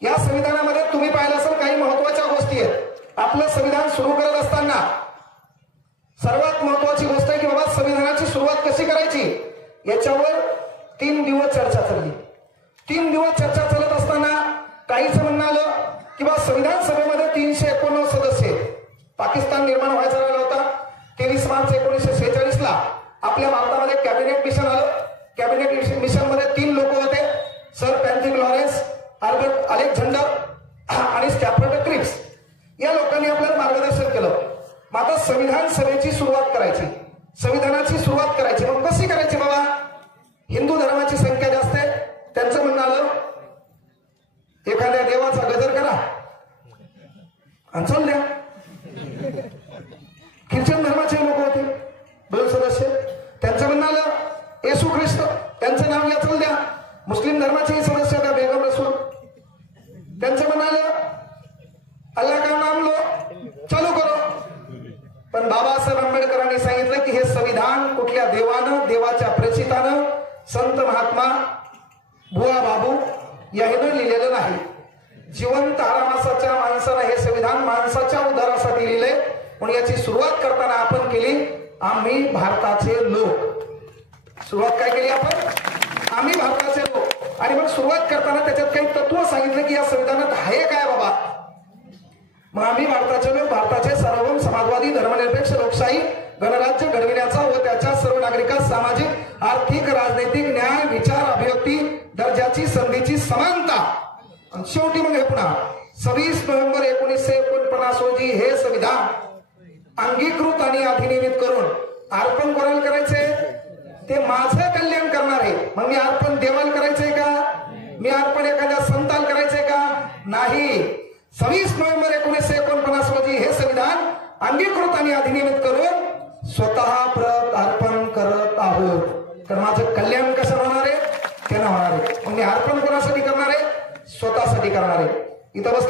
या संविधानामध्ये तुम्ही पाहिलं असेल काही महत्वाच्या गोष्टी आहेत। आपलं संविधान सुरू करत असताना सर्वात महत्वाची गोष्ट आहे की बाबा संविधानाची सुरुवात कशी करायची याच्यावर 3 दिवस चर्चा चालली। 3 दिवस चर्चा चालत असताना काहीच म्हणणं आलं की बा संविधान सभेमध्ये 389 सदस्य आहेत। पाकिस्तान निर्माण व्हायचा राहिला होता। 23 मार्च 1946 ला आपल्या भारतामध्ये कॅबिनेट मिशन आलं। कॅबिनेट मिशन मध्ये 3 लोक होते, sir Franklin Lawrence, Albert Alexander आणि स्टॅफर्ड क्रिप्स। या लोकांनी आपल्याला मार्गदर्शन केलं। मग आता संविधान सभेची सुरुवात करायची, संविधानाची सुरुवात करायची। मग कशी करायची बाबा? हिंदू धर्माची संख्या जास्त आहे, त्यांचं म्हणणं आलं एखाद्या देवाचा गजर करा आणि चाल द्या। ख्रिश्चन धर्माचे लोक होते 2 सदस्य, त्यांचं म्हणणं आलं येशू ख्रिस्त, त्यांचं नाव या चाल द्या। मुस्लिम धर्माचे सदस्य होता बेगम रसूल, त्यांचं म्हणणं आलं अल्लाह का नाम लो चालू करो। पण बाबासाहेब आंबेडकरांनी सांगितलं की हे संविधान कुठल्या देवानं, देवाच्या प्रेषितानं, संत महात्मा बुवा बाबू याने लिहिलेलं नाही। जिवंत आरामासाच्या माणसानं हे संविधान माणसाच्या उद्धारासाठी लिहिले। म्हणून याची सुरुवात करताना आपण केली आम्ही भारताचे लोक। सुरुवात काय केली आपण? आम्ही भारताचे लोक। आणि मग सुरुवात करताना त्याच्यात काही तत्व सांगितलं की या संविधानात आहे काय बाबा? मग आम्ही भारताचे लोक भारताचे सार्वभौम समाजवादी धर्मनिरपेक्ष लोकशाही गणराज्य घडविण्याचा व त्याच्या सर्व नागरिकांस सामाजिक आर्थिक राजनैतिक न्याय विचार अभिव्यक्ती दर्जाची संधीची समानता। आणि शेवटी मग हे पुन्हा 26 नोव्हेंबर 1949 रोजी हे संविधान अंगीकृत आणि अधिनियमित करून अर्पण कोणाला करायचे? ते माझं कल्याण करणार आहे। मग मी अर्पण देवाला करायचंय का? मी अर्पण एखाद्या संताला करायचंय का? नाही। 26 नोव्हेंबर 1949 रोजी हे संविधान अंगीकृत आणि अधिनियमित करून स्वतः प्रत अर्पण करत आहोत। तर माझं कल्याण कसं होणार आहे? त्यानं होणार आहे। मग मी अर्पण कोणासाठी करणार आहे? स्वतःसाठी करणार आहे। इथं बसले